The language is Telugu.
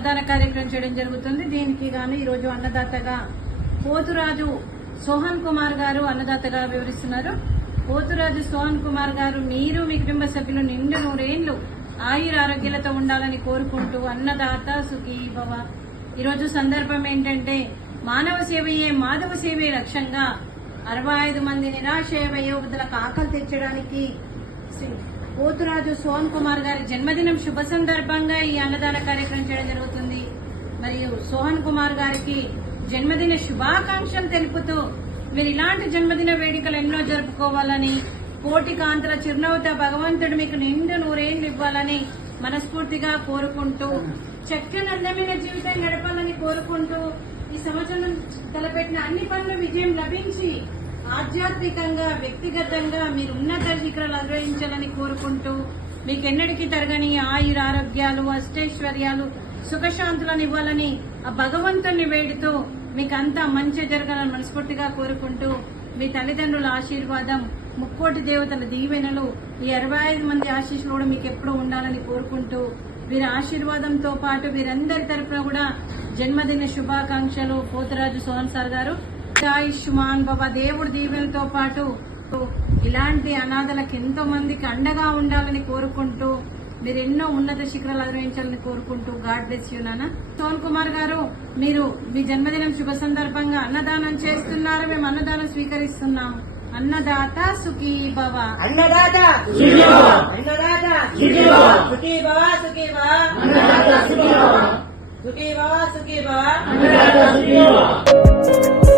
అన్నదాన కార్యక్రమం చేయడం జరుగుతుంది. దీనికి గాను ఈరోజు అన్నదాతగా పోతురాజు సోహన్ కుమార్ గారు అన్నదాతగా వివరిస్తున్నారు. పోతురాజు సోహన్ కుమార్ గారు మీరు మీ కుటుంబ సభ్యులు నిండు నూరేళ్లు ఆయుర ఆరోగ్యాలతో ఉండాలని కోరుకుంటూ అన్నదాత సుఖీ భవ. ఈరోజు సందర్భం ఏంటంటే మానవ సేవయే మాధవ సేవే లక్ష్యంగా 65 మంది నిరాశయ వయోవృద్ధులకు ఆకలి తెచ్చడానికి పోతురాజు సోహన్ కుమార్ గారి జన్మదినం శుభ సందర్భంగా ఈ అన్నదాన కార్యక్రమం చేయడం జరుగుతుంది. మరియు సోహన్ కుమార్ గారికి జన్మదిన శుభాకాంక్షలు తెలుపుతూ మీరు ఇలాంటి జన్మదిన వేడుకలు ఎన్నో జరుపుకోవాలని, కోటి కాంతుల చిరునవ్వుతో భగవంతుడు మీకు నిండు నూరేళ్లు ఇవ్వాలని మనస్ఫూర్తిగా కోరుకుంటూ చక్కని అందమైన జీవితం గడపాలని కోరుకుంటూ ఈ సంవత్సరం తలపెట్టిన అన్ని పనులు విజయం లభించి ఆధ్యాత్మికంగా వ్యక్తిగతంగా మీరు ఉన్నత శిఖరాలు అధిరోహించాలని కోరుకుంటూ మీకెన్నటికీ తరగని ఆయుర ఆరోగ్యాలు అష్టైశ్వర్యాలు సుఖశాంతులను ఇవ్వాలని ఆ భగవంతుని వేడుతూ మీకంతా మంచి జరగాలని మనస్ఫూర్తిగా కోరుకుంటూ మీ తల్లిదండ్రుల ఆశీర్వాదం, ముక్కోటి దేవతల దీవెనలు, ఈ 65 మంది ఆశీస్సులు కూడా మీకు ఎప్పుడూ ఉండాలని కోరుకుంటూ వీరి ఆశీర్వాదంతో పాటు వీరందరి తరఫున కూడా జన్మదిన శుభాకాంక్షలు. పోతురాజు సోహన్ సార్ గారు ఆయుష్మాన్ బాబా దేవుడి దీవెనలతో పాటు ఇలాంటి అనాథలకు ఎంతో మందికి అండగా ఉండాలని కోరుకుంటూ మీరు ఎన్నో ఉన్నత శిఖరాలు అధిరోహించాలని కోరుకుంటూ గాడ్ బ్లెస్ యూ నాన్న. సోహన్ కుమార్ గారు మీరు మీ జన్మదినం శుభ సందర్భంగా అన్నదానం చేస్తున్నారు. మేము అన్నదానం స్వీకరిస్తున్నాం. అన్నదాత సుఖీ భవ. అన్నదాత సుఖీ భవ. అన్నదాత సుఖీ భవ. సుఖీ భవ సుఖీ భవ. అన్నదాత సుఖీ భవ. సుఖీ భవ సుఖీ భవ. అన్నదాత సుఖీ భవ.